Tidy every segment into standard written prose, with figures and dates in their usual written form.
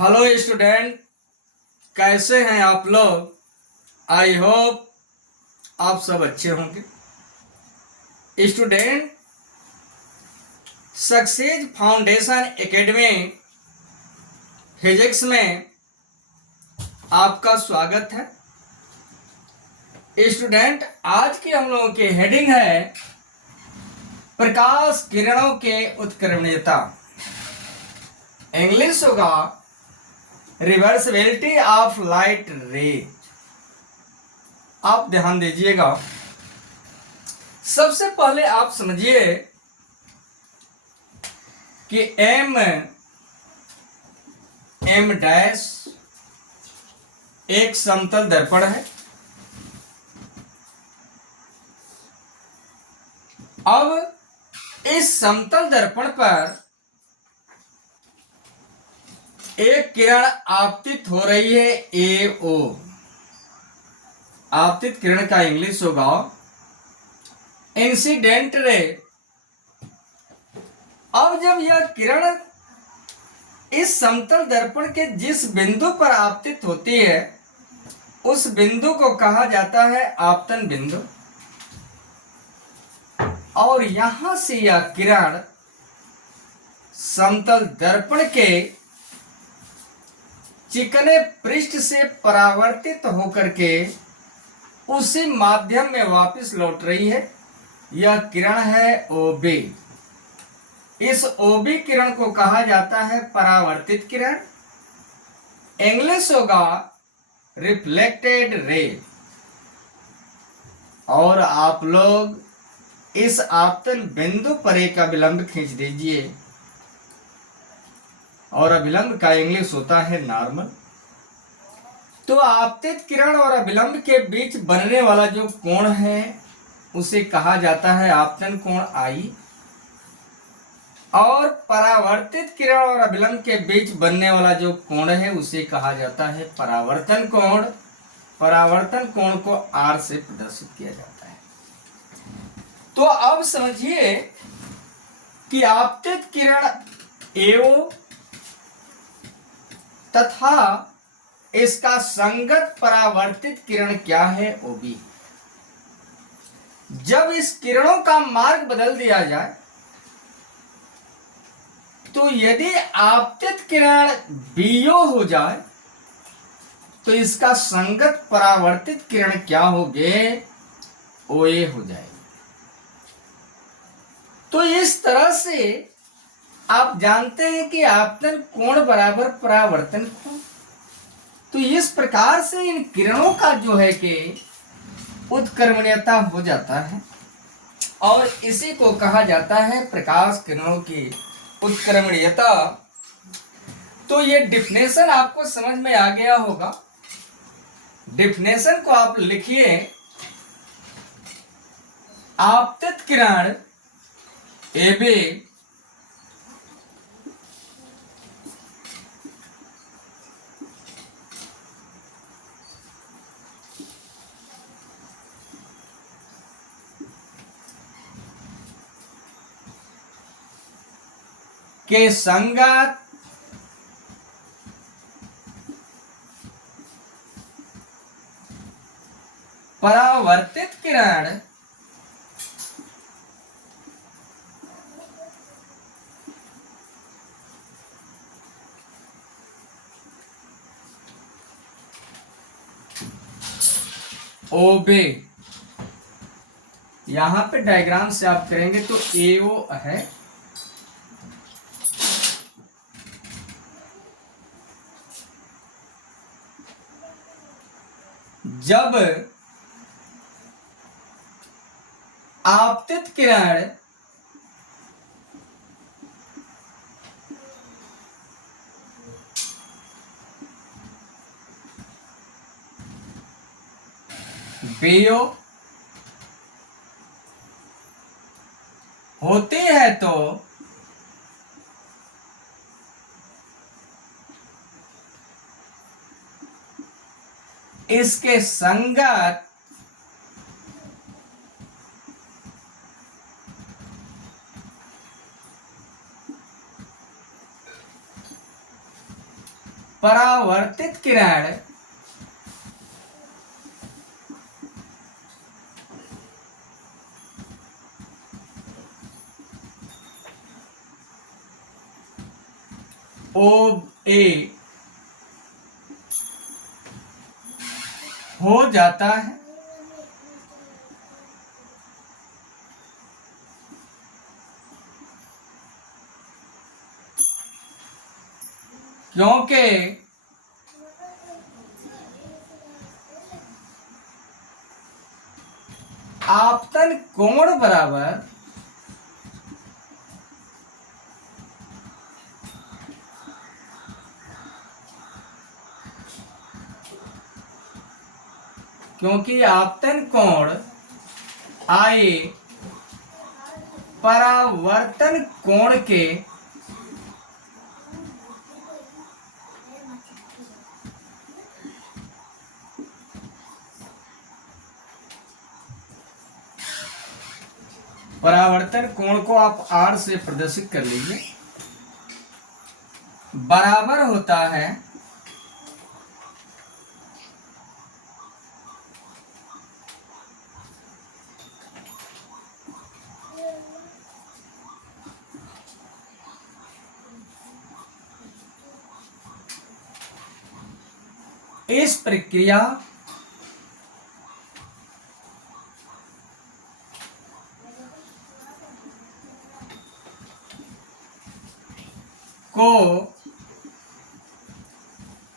Hello student, कैसे हैं आप लोग। आई होप आप सब अच्छे होंगे। Student, success foundation academy physics में आपका स्वागत है। स्टूडेंट, आज की हम लोगों की हेडिंग है प्रकाश किरणों के उत्क्रमणीयता। इंग्लिश होगा रिवर्सिबिलिटी ऑफ लाइट रेज। आप ध्यान दीजिएगा। सबसे पहले आप समझिए कि एम डैश एक समतल दर्पण है। अब इस समतल दर्पण पर एक किरण आपतित हो रही है, ए ओ। आपतित किरण का इंग्लिश होगा इंसिडेंट रे। अब जब यह किरण इस समतल दर्पण के जिस बिंदु पर आपतित होती है उस बिंदु को कहा जाता है आपतन बिंदु, और यहां से यह किरण समतल दर्पण के चिकने पृष्ठ से परावर्तित होकर के उसी माध्यम में वापस लौट रही है। यह किरण है ओबी। इस ओबी किरण को कहा जाता है परावर्तित किरण। इंग्लिश होगा रिफ्लेक्टेड रे। और आप लोग इस आपतन बिंदु पर एक अभिलंब खींच दीजिए, और अभिलंब का इंग्लिश होता है नॉर्मल। तो आपतित किरण और अभिलंब के बीच बनने वाला जो कोण है उसे कहा जाता है आपतन कोण आई, और परावर्तित किरण और अभिलंब के बीच बनने वाला जो कोण है उसे कहा जाता है परावर्तन कोण। परावर्तन कोण को आर से प्रदर्शित किया जाता है। तो अब समझिए कि आपतित किरण एओ तथा इसका संगत परावर्तित किरण क्या है, ओबी। जब इस किरणों का मार्ग बदल दिया जाए तो यदि आपतित किरण बीओ हो जाए तो इसका संगत परावर्तित किरण क्या होगे, ओए हो जाएगी। तो इस तरह से आप जानते हैं कि आपतन कोण बराबर परावर्तन कोण। तो इस प्रकार से इन किरणों का जो है कि उत्क्रमणीयता हो जाता है, और इसी को कहा जाता है प्रकाश किरणों की उत्क्रमणीयता। तो ये डिफिनेशन आपको समझ में आ गया होगा। डिफिनेशन को आप लिखिए। आपतित किरण एबी के संगत परावर्तित किरण ओबे। यहां पे डायग्राम से आप करेंगे तो एओ है, जब आपतित किरण बीओ होती है तो इसके संगत परावर्तित किरण ओ ए हो जाता है, क्योंकि आपतन कोण बराबर क्योंकि आपतन कोण आए परावर्तन कोण के परावर्तन कोण को आप R से प्रदर्शित कर लीजिए, बराबर होता है इस प्रक्रिया को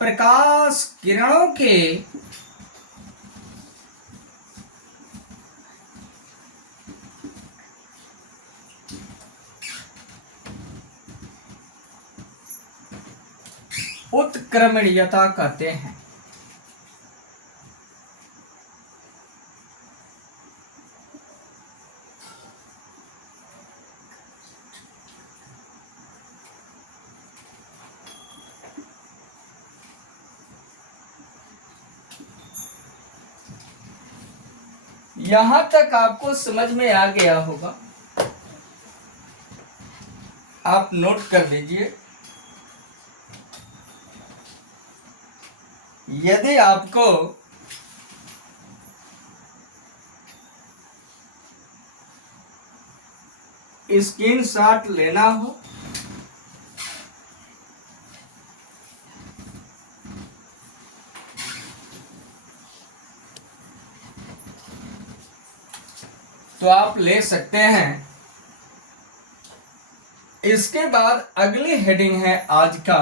प्रकाश किरणों के उत्क्रमणीयता कहते हैं। यहां तक आपको समझ में आ गया होगा, आप नोट कर लीजिए। यदि आपको स्क्रीनशॉट लेना हो तो आप ले सकते हैं। इसके बाद अगली हेडिंग है आज का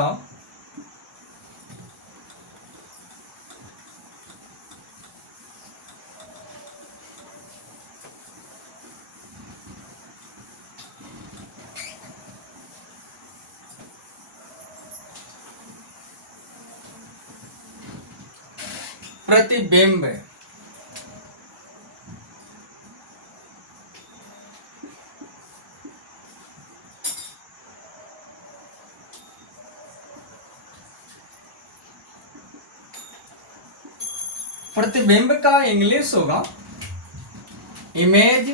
प्रतिबिंब। प्रतिबिंब का इंग्लिश होगा इमेज।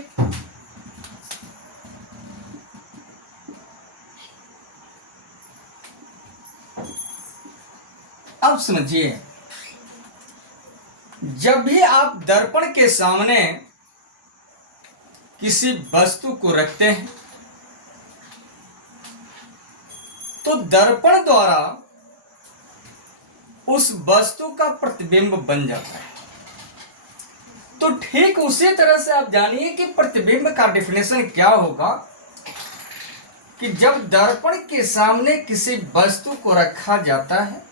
अब समझिए, जब भी आप दर्पण के सामने किसी वस्तु को रखते हैं तो दर्पण द्वारा उस वस्तु का प्रतिबिंब बन जाता है। तो ठीक उसी तरह से आप जानिए कि प्रतिबिंब का डेफिनेशन क्या होगा कि जब दर्पण के सामने किसी वस्तु को रखा जाता है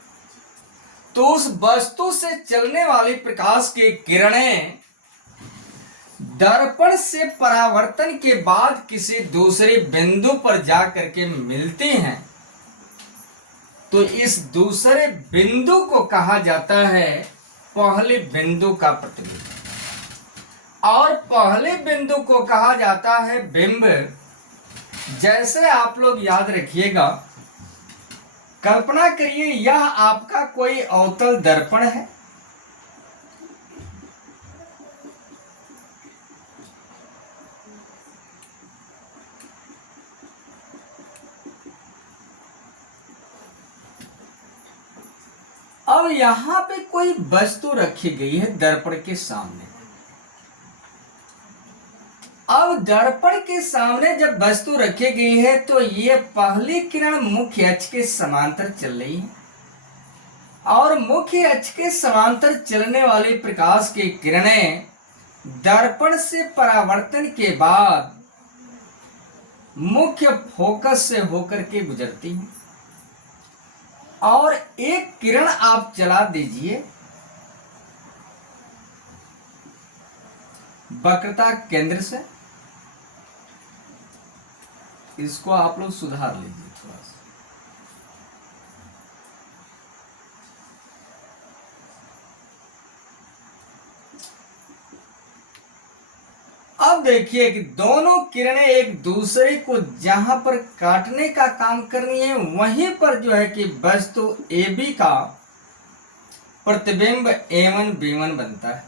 तो उस वस्तु से चलने वाली प्रकाश की किरणें दर्पण से परावर्तन के बाद किसी दूसरे बिंदु पर जाकर के मिलती हैं। तो इस दूसरे बिंदु को कहा जाता है पहले बिंदु का प्रतिबिंब, और पहले बिंदु को कहा जाता है बिंब। जैसे आप लोग याद रखिएगा, कल्पना करिए यह आपका कोई अवतल दर्पण है। अब यहां पे कोई वस्तु रखी गई है दर्पण के सामने। अब दर्पण के सामने जब वस्तु रखी गई है तो ये पहली किरण मुख्य अक्ष के समांतर चल रही है, और मुख्य अक्ष के समांतर चलने वाली प्रकाश की किरणें दर्पण से परावर्तन के बाद मुख्य फोकस से होकर के गुजरती हैं। और एक किरण आप चला दीजिए वक्रता केंद्र से, इसको आप लोग सुधार लीजिए थोड़ा सा। अब देखिए कि दोनों किरणें एक दूसरे को जहां पर काटने का काम करनी है वहीं पर जो है कि वस्तु AB का प्रतिबिंब A1 B1 बनता है,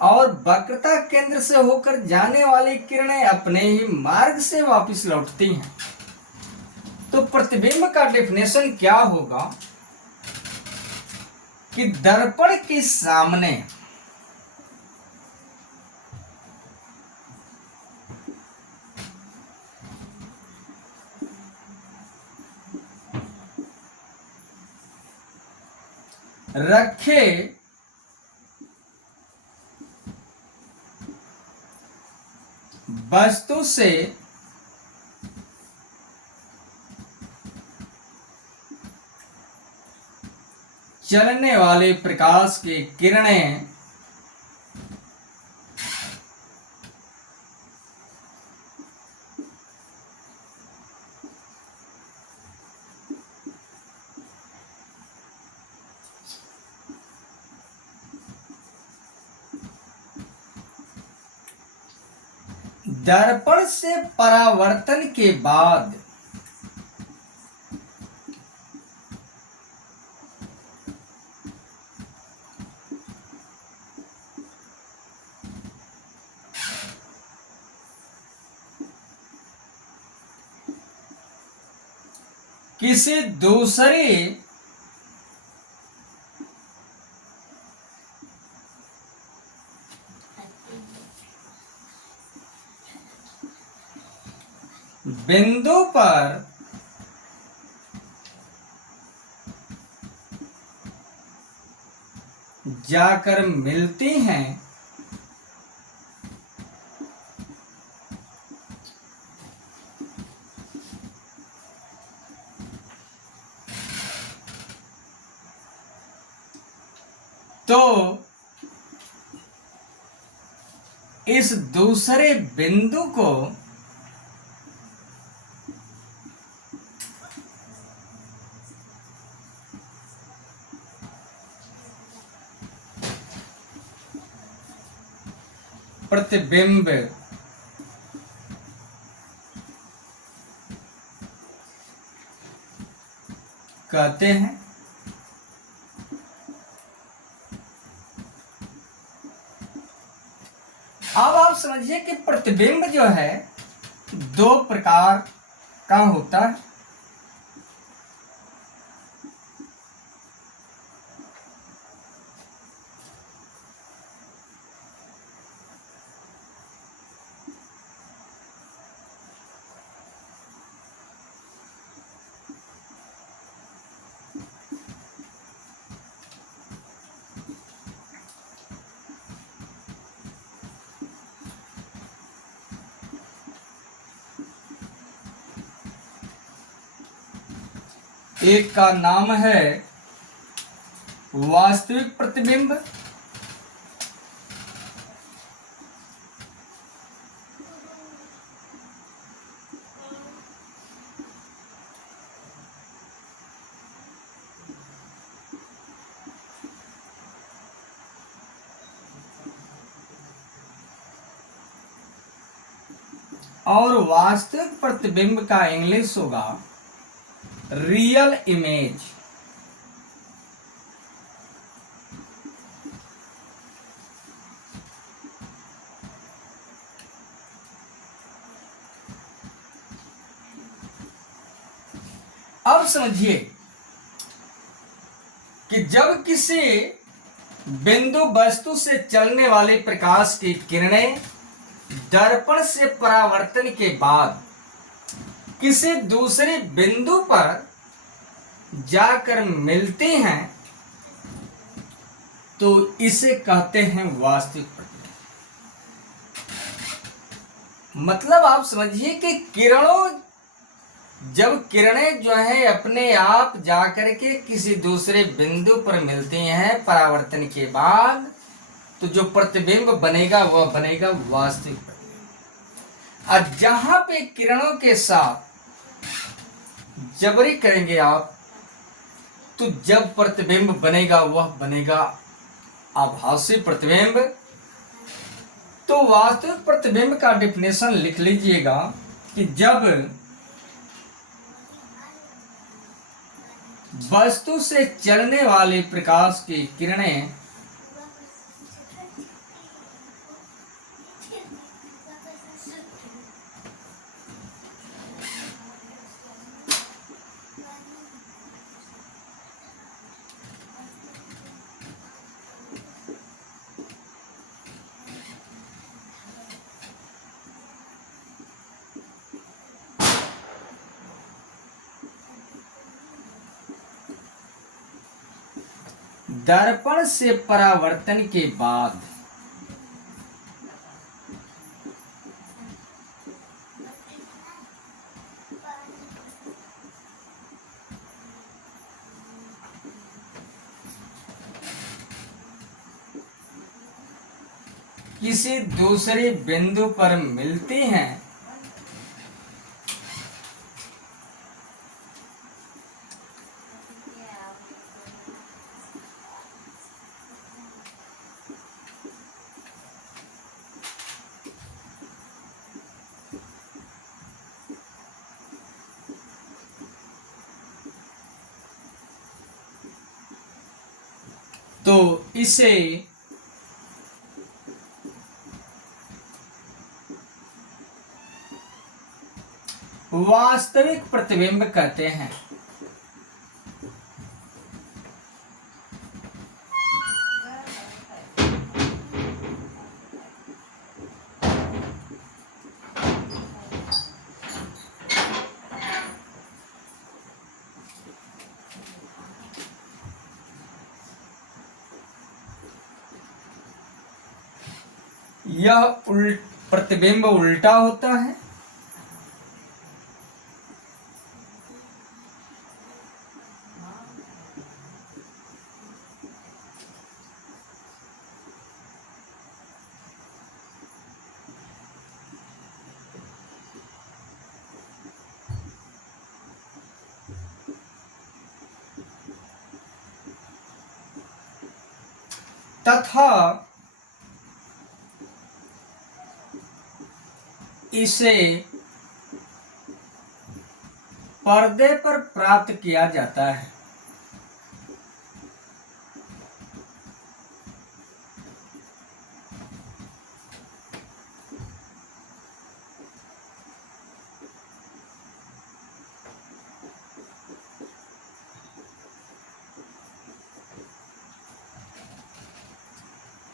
और वक्रता केंद्र से होकर जाने वाली किरणें अपने ही मार्ग से वापस लौटती हैं। तो प्रतिबिंब का डेफिनेशन क्या होगा कि दर्पण के सामने रखे वस्तु से चलने वाले प्रकाश की किरणें दर्पण से परावर्तन के बाद किसी दूसरे बिंदु पर जाकर मिलती हैं, तो इस दूसरे बिंदु को प्रतिबिंब कहते हैं। अब आप समझिए कि प्रतिबिंब जो है दो प्रकार का होता है। एक का नाम है वास्तविक प्रतिबिंब, और वास्तविक प्रतिबिंब का इंग्लिश होगा रियल इमेज। अब समझिए कि जब किसी बिंदु वस्तु से चलने वाले प्रकाश की किरणें दर्पण से परावर्तन के बाद किसी दूसरे बिंदु पर जाकर मिलती हैं तो इसे कहते हैं वास्तविक प्रतिबिंब। मतलब आप समझिए कि जब किरणें जो है अपने आप जाकर के किसी दूसरे बिंदु पर मिलती हैं परावर्तन के बाद, तो जो प्रतिबिंब बनेगा वह बनेगा वास्तविक प्रतिबिंब। और जहां पे किरणों के साथ जबरी करेंगे आप, तो जब प्रतिबिंब बनेगा वह बनेगा आभासी प्रतिबिंब। तो वास्तविक प्रतिबिंब का डेफिनेशन लिख लीजिएगा कि जब वस्तु से चलने वाले प्रकाश की किरणें दर्पण से परावर्तन के बाद किसी दूसरे बिंदु पर मिलती हैं तो इसे वास्तविक प्रतिबिंब कहते हैं। यह प्रतिबिंब उल्टा होता है। तथा इसे पर्दे पर प्राप्त किया जाता है।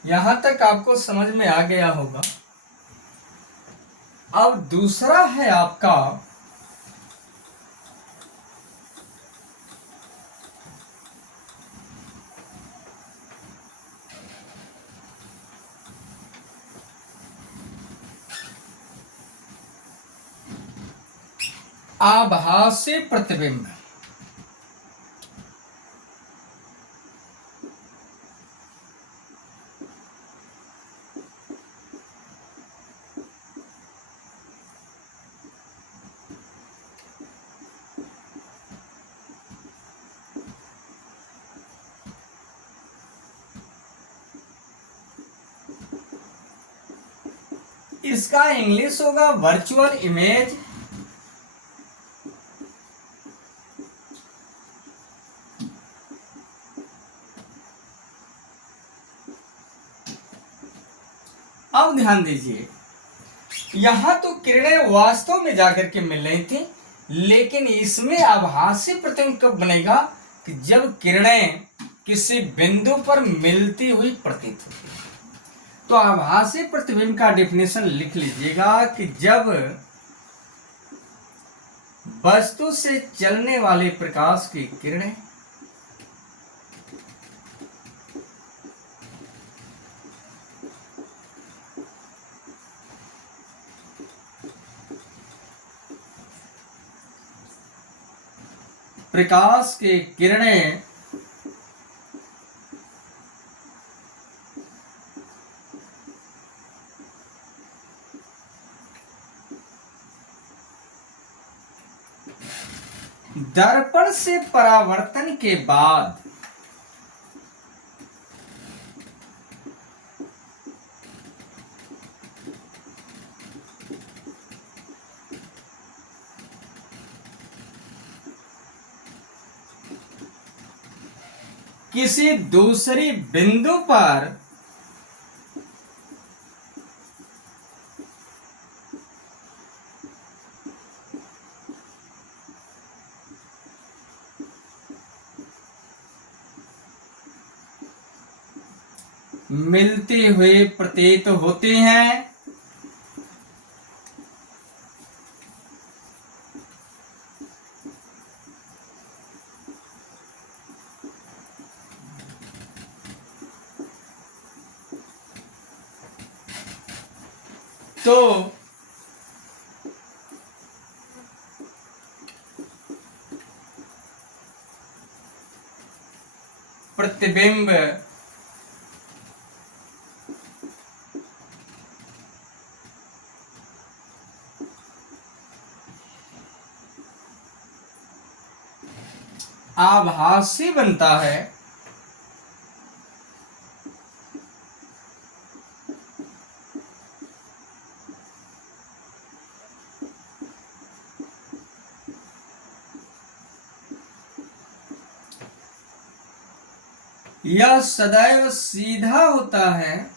यहां तक आपको समझ में आ गया होगा। अब दूसरा है आपका आभासी प्रतिबिंब। इसका इंग्लिश होगा वर्चुअल इमेज। अब ध्यान दीजिए, यहां तो किरणें वास्तव में जाकर के मिल रही थी, लेकिन इसमें आभासी प्रतिबिंब कब बनेगा कि जब किरणें किसी बिंदु पर मिलती हुई प्रतीत होती है। तो आभासी प्रतिबिंब का डेफिनेशन लिख लीजिएगा कि जब वस्तु से चलने वाले प्रकाश की किरणें दर्पण से परावर्तन के बाद किसी दूसरी बिंदु पर मिलती हुई प्रतीत होती हैं, तो प्रतिबिंब आभासी बनता है। यह सदैव सीधा होता है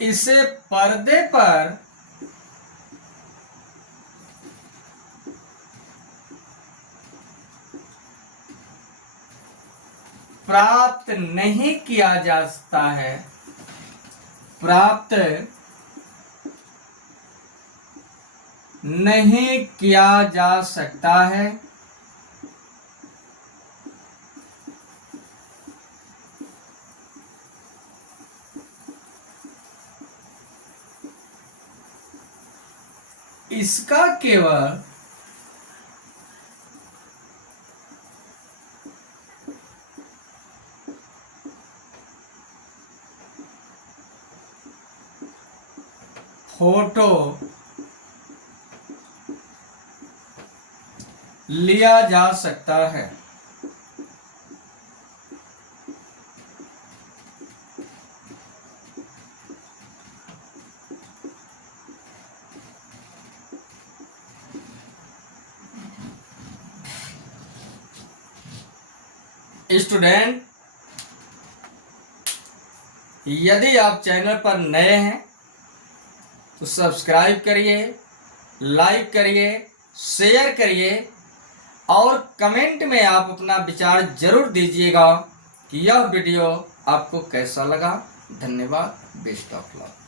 इसे पर्दे पर प्राप्त नहीं किया जा सकता है, प्राप्त नहीं किया जा सकता है। इसका केवल फोटो लिया जा सकता है। स्टूडेंट, यदि आप चैनल पर नए हैं तो सब्सक्राइब करिए, लाइक करिए, शेयर करिए और कमेंट में आप अपना विचार जरूर दीजिएगा कि यह वीडियो आपको कैसा लगा। धन्यवाद। Best of luck.